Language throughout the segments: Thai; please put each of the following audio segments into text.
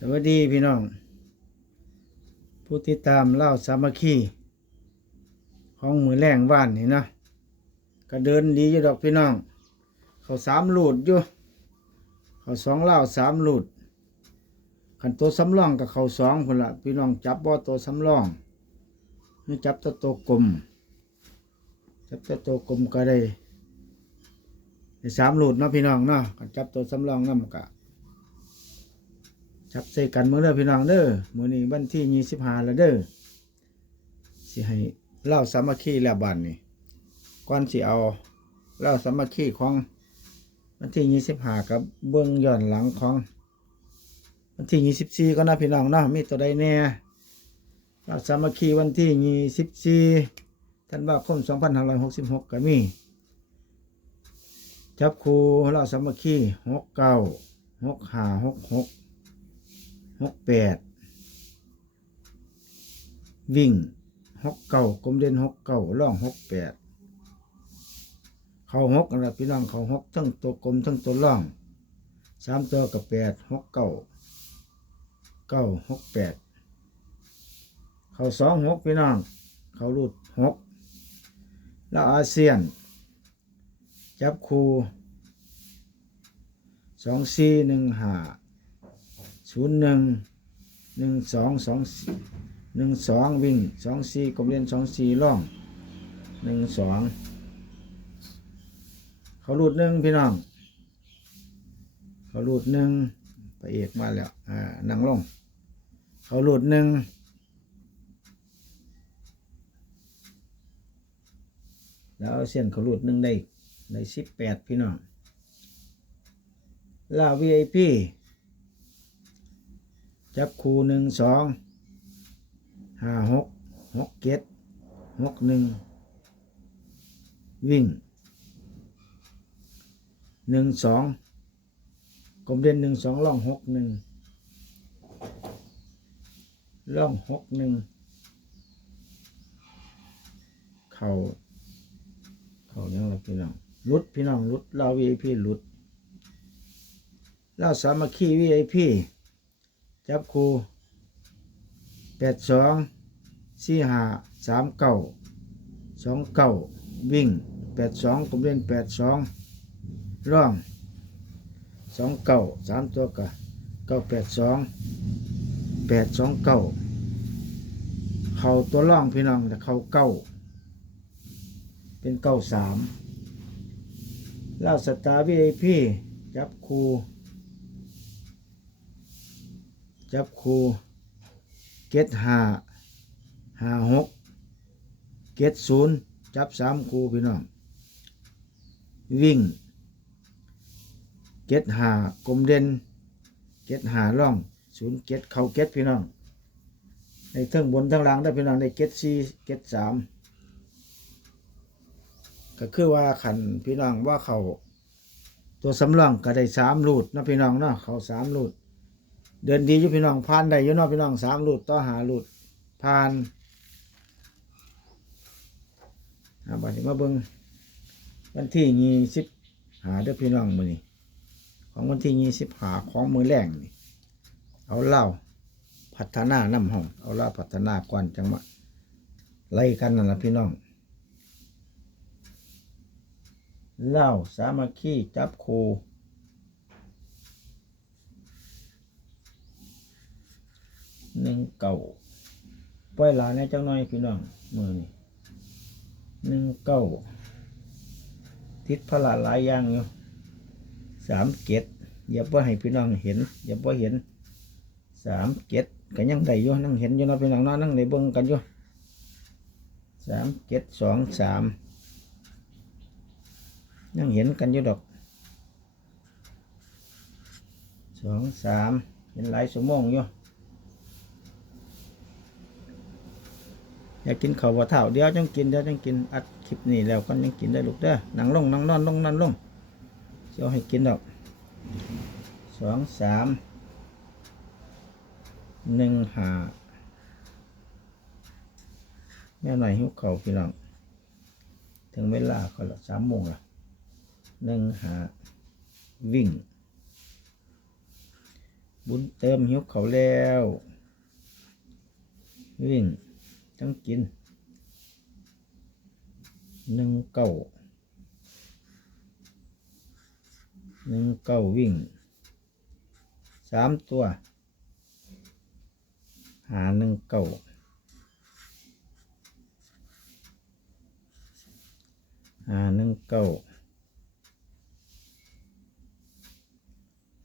สวัสดีพี่น้อง ผู้ติดตามเล่าสามัคคีของมือแรงว่านนี่นะก็เดินดีอยู่ดอกพี่น้อง เขาสามหลุดอยู่ เขาสองเล่าสามหลุดขันตัวสำรองกับเขาสองคนละพี่น้องจับบ่อตัวสำรองไม่จับแตัวตัวกลม จับแตัวตัวกลมก็ได้ได้สามหลุดเนาะพี่น้องเนาะขันจับตัวสำรองนั่นกะ จับใส่กันมื้อเด้อพี่น้องเด้อมื้อนี้วันที่ยี่สิบห้าแล้วเด้อสิให้เล่าสามัคคีแล้วบัดนี้ก่อนสิเอาเล่าสามัคคีของวันที่ยี่สิบห้ากับเบื้องย้อนหลังของ วันที่ยี่สิบสี่ก็นะพี่น้องเนาะมีตัวใดแน่เล่าสามัคคีวันที่ยี่สิบสี่ธันวาคมสองพันห้าร้อยหกสิบหกก็มีจับครูเล่าสามัคคีหกเก้าหกห้าหกหก หกแปดวิ่งหกเก่ากลมเด่นหกเก่าล่องหกแปดเขาหกนะพี่น้องเขาหกทั้งตัวกลมทั้งตัวล่องสามตัวกับแปดหกเก่าเก้าหกแปดเขาสองหกพี่น้อง เขารูดหกแล้วอาเซียน จับคูสองสี่หนึ่งห้า ศูนย์หนึ่งหนึ่งสองสองหนึ่งสองวิ่งสองสี่กลมเรียนสองสี่ล่องหนึ่งสองเขารูดหนึ่งพี่น้อง เขารูดหนึ่งพระเอกมาแล้วอ่านั่งลง เขารูดหนึ่งแล้วเเส้นเขารูดหนึ่งได้ได้สิบแปดพี่น้องลา VIP จับคูหนึ่งสองห้าหกหกเจ็ดหกหนึ่งวิ่งหนึ่งสองกลมเด่นหนึ่งสองล่องหกหนึ่งล่องหกหนึ่งเข่าเข่ายังไงพี่น้องลุดพี่น้องลุดเราวีไอพีลุดเราสามัคคีวีไอพี จับครูแปดสองสี่ห้าสามเก้าสองเก้าวิ่งแปดสองผมเล่นแปดสองร่องสองเก้าสามตัวกะเก้าแปดสองแปดสองเก้าเขาตัวร่องพี่น้องแต่เขาเก้าเป็นเก้าสามเล่าสตาร์วีไอพีจับครู จับคูเก็ดห้าห้าหกเก็ดศูนย์จับสามคูพี่น้อง วิ่งเก็ดห้ากลมเด่นเก็ดห้าล่องศูนย์เก็ดเขาเก็ดพี่น้อง ในเทั้งบนทั้งล่างได้พี่น้องได้เก็ดสี่เก็ดสามก็คือว่าขันพี่น้องว่าเขาตัวสำรองก็ได้สามรูดนะพี่น้องเนาะเขาสามรูด เดินดีอยู่พี่น้องผ่านได้อยู่นาะพี่น้องสามหลุดต่อหาหลุดผ่านอาบัดนี้มาเบิ่งวันที่ยี่สิบหาเด้อพี่น้องมือนี้ของวันที่ยี่สิบหาของมือแรงนี่เอาเหล้าพัฒนาน้ำห้องเอาเหล้าพัฒนาก่อนจังมาไล่กันนั่นละพี่น้องเหล้าสามัคคีจับค หนึ่งเก่าปล่อยหลานในจังน้อยพี่น้องมือนี่หนึ่งเก้าทิศพระลาหลายอย่างอยู่สามเกตอย่าบ่ให้พี่น้องเห็น อย่าบ่เห็นสามเกตก็ยังได้อยู่นั่งเห็นอยู่นะพี่น้องเนาะนั่งในเบิ่งกันอยู่สามเกตสองสามยังเห็นกันอยู่ดอกสองสามเห็นหลายสมองอยู่ อยากกินข้าวบ่เท่าเดี๋ยวจังกินเดี๋ยวจังกินอัดคลิปนี้แล้วก็ยังกินได้ลูกเด้อนั่งลงนั่งนอนลงนั่นลงเสียวให้กินดอกสองสามหนึ่งหาแม่หน่อยหิวข้าวพี่น้องถึงเวลาก็ละสามโมงละหนึ่งหาวิ่ง บุญเติมหิวเขาวแล้ว วิ่ง จังกินหนึ่งเก้าหนึ่งเก้าวิ่งสามตัว หาหนึ่งเก้าหาหนึ่งเก้า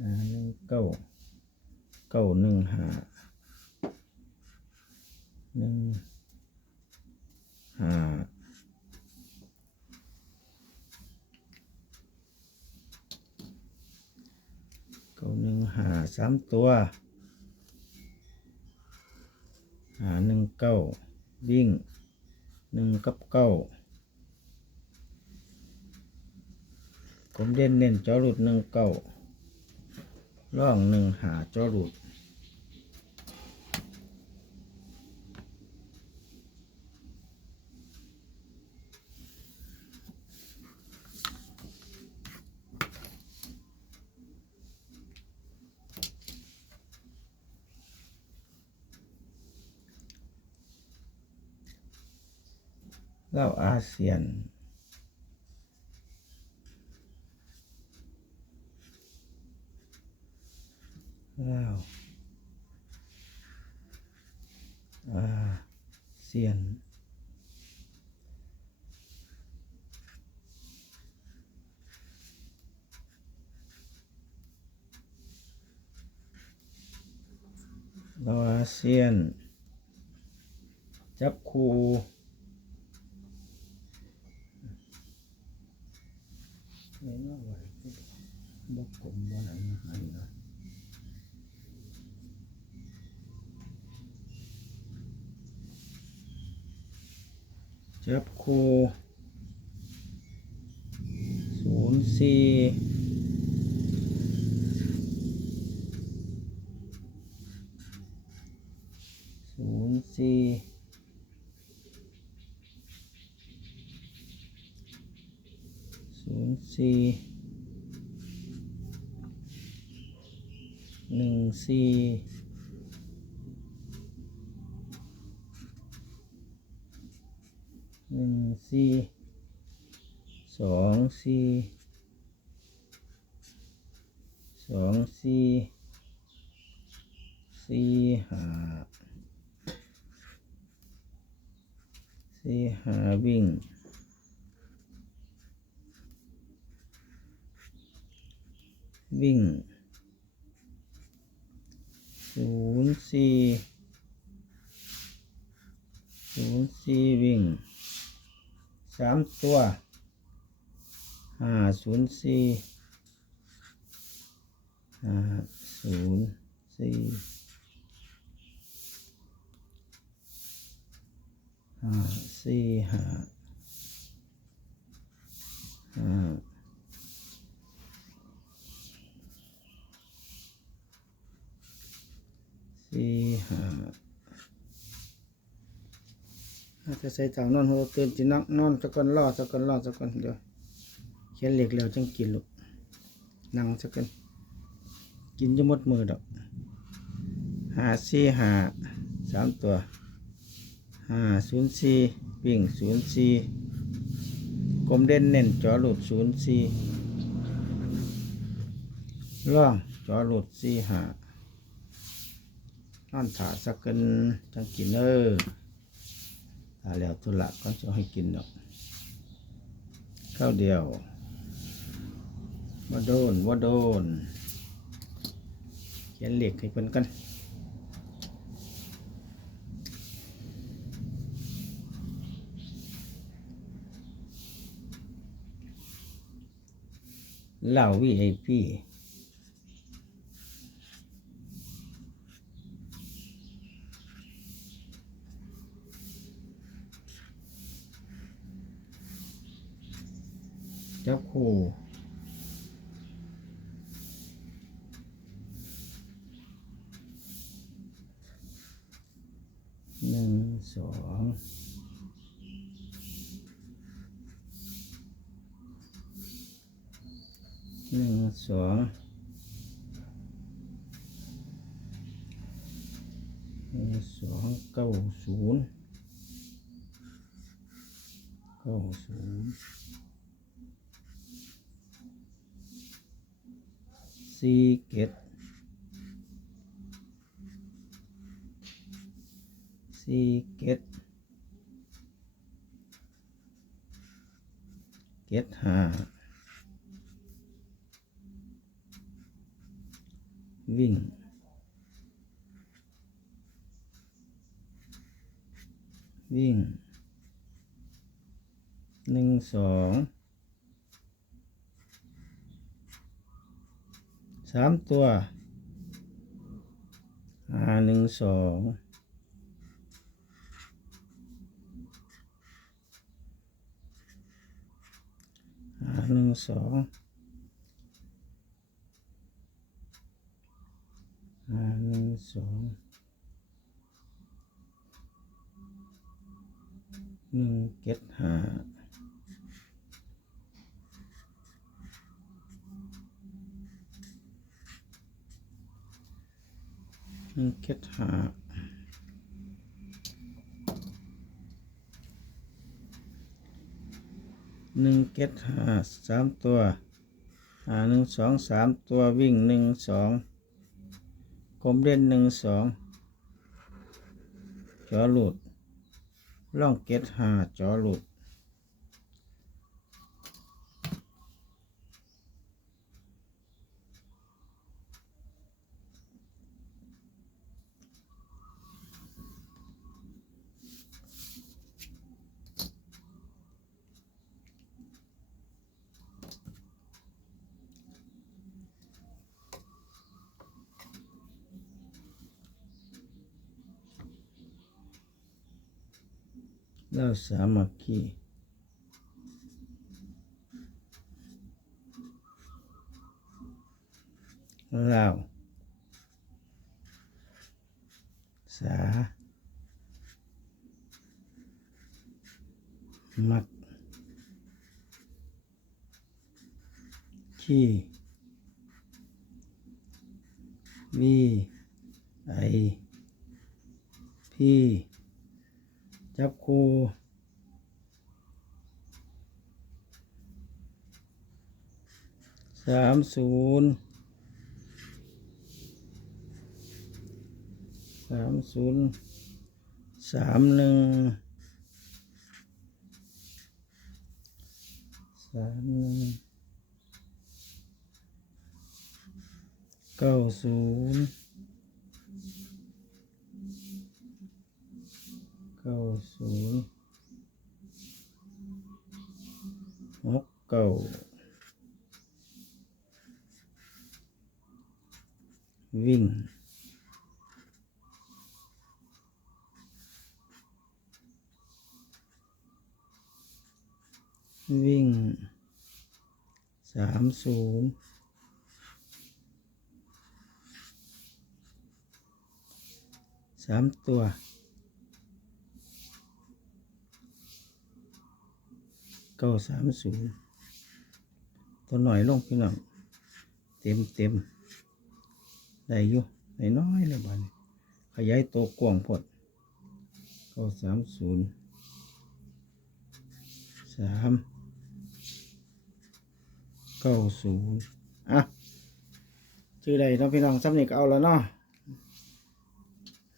หาหนึ่งเก้าเก้าหนึ่งหาหนึ่ง ห้าเก้าหนึ่งหาสามตัวหาหนึ่งเก้าวิ่งหนึ่งกับเก้าผมเด่นเน้นจอรุดหนึ่งเก้าร่องหนึ่งหาจอรุด เล่าอาเซียน เล่าอาเซียนเราอาเซียน จับคู เห็นว่าไหวบกกลมบ่หนังอันนี้นะจับคูศูนย์สี่ศูนย์สี่ศูนย์ สี่หนึ่งสี่หนึ่งสี่สองสี่สองสี่สี่ห้าสี่ห้าวิ่ง วิ่งศูนย์สี่ศูนย์สี่วิ่งสามตัวห้าศูนย์สี่ห้าศูนย์สี่ห้าสี่ห้าห้า สี่ห้าอา จะใส่ถังนอนหัวตื่นจินักนอนสักก่อนรอสักก่อนรอสักก่อนเดี๋ยวเขียนเหล็กแล้วจังกินลูกนั่งสักก่อนกินจะหมดมือดอกหาสี่หาสามตัวห้าศูนย์สี่วิ่งศูนย์สี่กลมเด่นเน้นจอหลุดศูนย์สี่ร่องจอหลุดสี่หานอนถาสักกันจังกินเออ ถ้าแล้วทุละก็จะให้กินดอกข้าวเดียวว่าโดนว่าโดน เขียนเหล็กให้เพิ่นกันเหล่าวีไอพี จับคู่หนึ่งสองหนึ่งสอง สองเก้าศูนย์เก้าศูนย์สี่เกต สี่เกตเกตห้าวิ่งวิ่งหนึ่งสองสามตัวหาหนึ่งสอง หนึ่งสองหาหนึ่งสองหนึ่งเก็ดห้าหนึ่งเก็ดห้า หนึ่งเก็ดห้าสามตัวหาหนึ่งสองสามตัววิ่งหนึ่งสองกลมเล่นหนึ่งสองจอหลุดล่องเก็ดหาจอหลุด แล้วสามัคคีลาวสามักขี้วีไอพี่จับคู สามศูนย์สามศูนย์สามหนึ่งสามหนึ่งเก้าศูนย์เก้าศูนย์หกเก้า วิ่ง วิ่งสามศูนย์สามตัวเก้าสามศูนย์ตัวหน่อยลงพี่น้องเต็มเต็ม ได้อยู่ในน้อยๆเลยบ้านขยายโตกว้างพดเก้าสามศูนย์สามเก้าศูนย์อะชื่อใดน้องพี่น้องสำนีกเอาแล้วเนาะ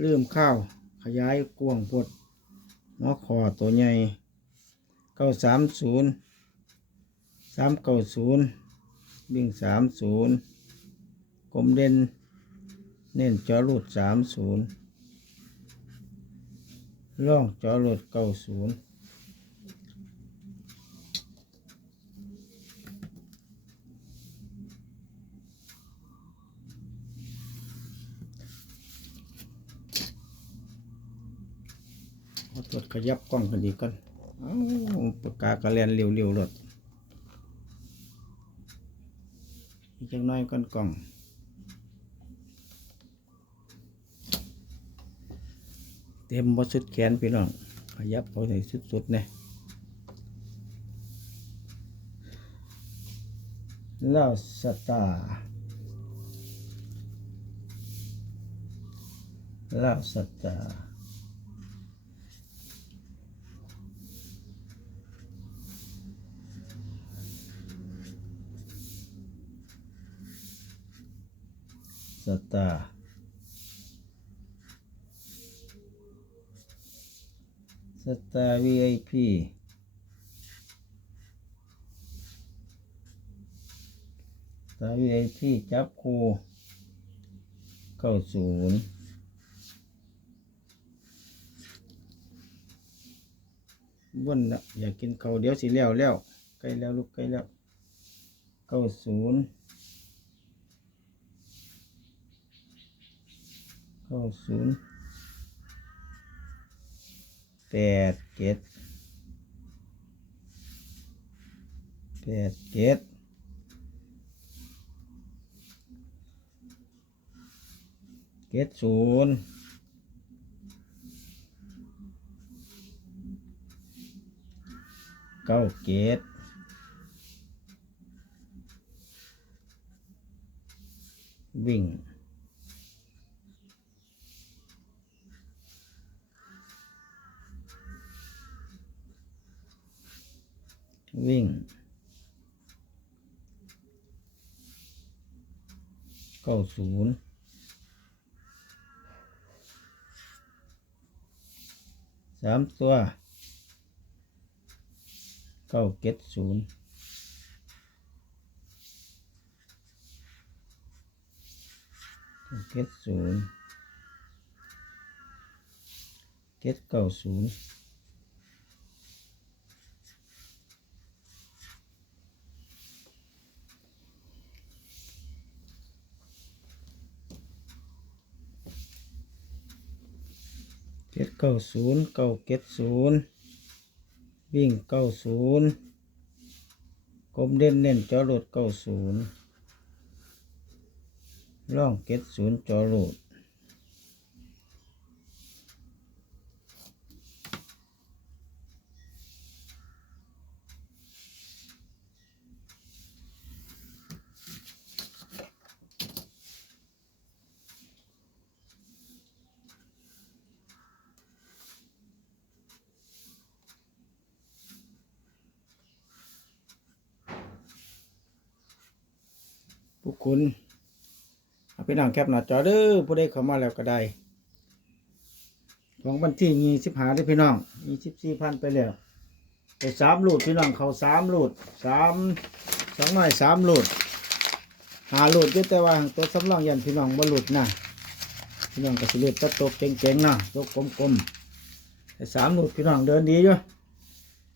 เริ่มข้าว ขยายกว้างพดหัวคอตัวใหญ่เก้าสามศูนย์สามเก้าศูนย์วิ่งสามศูนย์กลมเด่น เน้นจอรูดสามศูนย์ล่องจอรูดเก้าศูนย์เอาตรวจขยับกล้องกันดีก่อนปากกากระเรียนเร็วๆรถอีกจังน้อยก่อนกล่อง เต็มบ่สุดแขนพี่น้องขยับเอาให้สุดๆเนี่ยแล้วสตาร์ลาวสัตตา สัตตาสัตตา VIP ตา VIP จับคูเข้าศูนย์บ่นละอยากกินเขาเดี๋ยวสิแล้วแล้วใกล้แล้วลูกใกล้แล้วเข้าศูนย์เข้าศูนย์ แปดเจ็ดแปดเจ็ดเกตศูนย์เก้าเกตวิ่ง วิ่งเก้าศูนย์สามตัวเก้าเก็ดศูนย์เก้าเก็ดศูนย์เก็ดเก้าศูนย์ เก้าศูนย์เก้าเก็ดศูนย์วิ่งเก้าศูนย์กลมเด่นเน้นจอรดเก้าศูนย์ล่องเก็ดศูนย์จอรด คุณพี่น้องแคปหน้าจอเด้อผู้ใดเข้ามาแล้วก็ได้ของวันที่ยี่สิบห้าได้พี่น้องยี่สิบสี่พันไปแล้วไปสามลูดพี่น้องเขาสามลูดสามสองหน้อยสามลูดหาลูดอยู่แต่ว่าตัวสำรองยันพี่น้องบ่ลูดนะพี่น้องก็สิเลือกตัดตกเก่งๆนะตกกลมๆแต่สามลูดพี่น้องเดินดีอยู่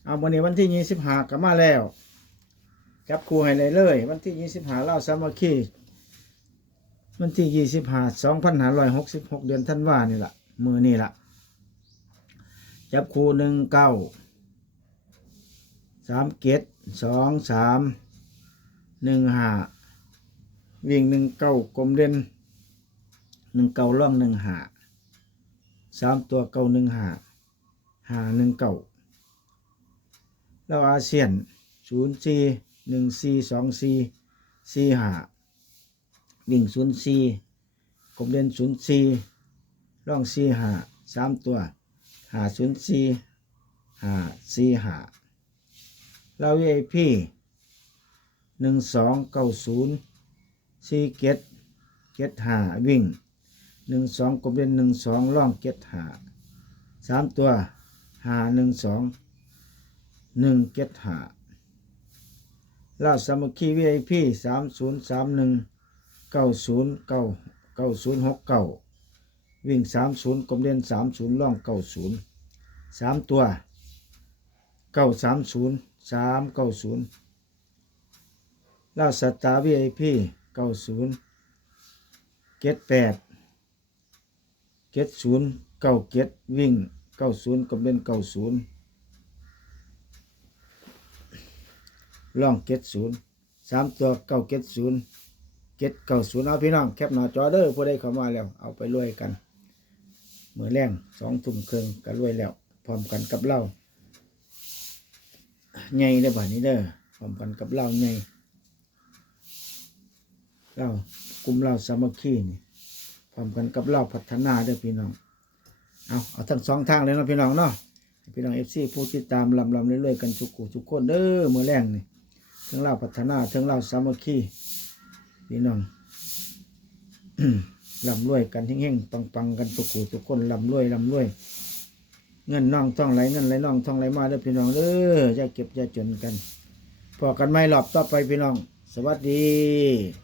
เอาวันนี้วันที่ยี่สิบห้าก็มาแล้ว จับครูให้เลยเลย วันที่ยี่สิบห้าเล่าสามัคคีวันที่ยี่สิบห้าสองพันห้าร้อยหกสิบหกเดือนธันวานี่แหละมือนี่แหละจับครูหนึ่งเก้าสามเกตสองสามหนึ่งห้าวิ่งหนึ่งเก้ากลมเด่นหนึ่งเก้าล่องหนึ่งห้าสามตัวเก้าหนึ่งห้าห้าหนึ่งเก้าแล้วอาเซียนศูนย์สี่ หนึ่งสี่สองสี่สี่ห้าวิ่งศูนย์สี่กบเล่นศูนย์สี่ร่องสี่ห้าสามตัวหาศูนย์สี่หาสี่หาเราเอพีหนึ่งสองเก้าศูนย์สี่เก็ดเก็ดห้าวิ่งหนึ่งสองกบเล่นหนึ่งสองร่องเก็ดห้าสามตัวหาหนึ่งสองหนึ่งเก็ดห้า ลาดสามัคคีวีไอพีสามศูนย์สามหนึ่งเก้าศูนย์เก้าเก้าศูนย์หกเก้าวิ่งสามศูนย์กลมเด่นสามศูนย์ล่องเก้าศูนย์สามตัวเก้าสามศูนย์สามเก้าศูนย์ลาดสตาร์วีไอพีเก้าศูนย์เก็ดแปดเก็ดศูนย์เก้าเก็ดวิ่งเก้าศูนย์กลมเด่นเก้าศูนย์ ล่องเก็ดศูนย์สามตัวเก้าเก็ดศูนย์เก็ดเก้าศูนย์เอาพี่น้องแคปหน้าจอเด้อผู้ใดเข้ามาแล้ว เอาไปรวยกันเมื่อแรงสองทุ่มครึ่งก็รวยแล้ว พร้อมกันกับเราไงได้อบ่านี้เด้อพร้อมกันกับเราไงเรากลุ่มเราสามัคคีนี่พร้อมกันกับเราพัฒนาเด้อพี่น้องเอาเอาทั้งสองทางเลยเนาะพี่น้องเนาะพี่น้องเอฟซีผู้ติดตามลำลำเรื่อยๆกันทุกกูทุกคนเด้อมือแรงนี่ ทั้งเราพัฒนาทั้งเราสามัคคีพี่น้องลำรวยกันเฮงๆปังๆกันทุกกูทุกคนลำรวยลำรวย เงินน่องท่องไหลเงินไหลน่องท่องไหลมาเด้อพี่น้องเด้ออย่าเก็บอย่าจนกันพอกันไม่หลอบต่อไปพี่น้อง สวัสดี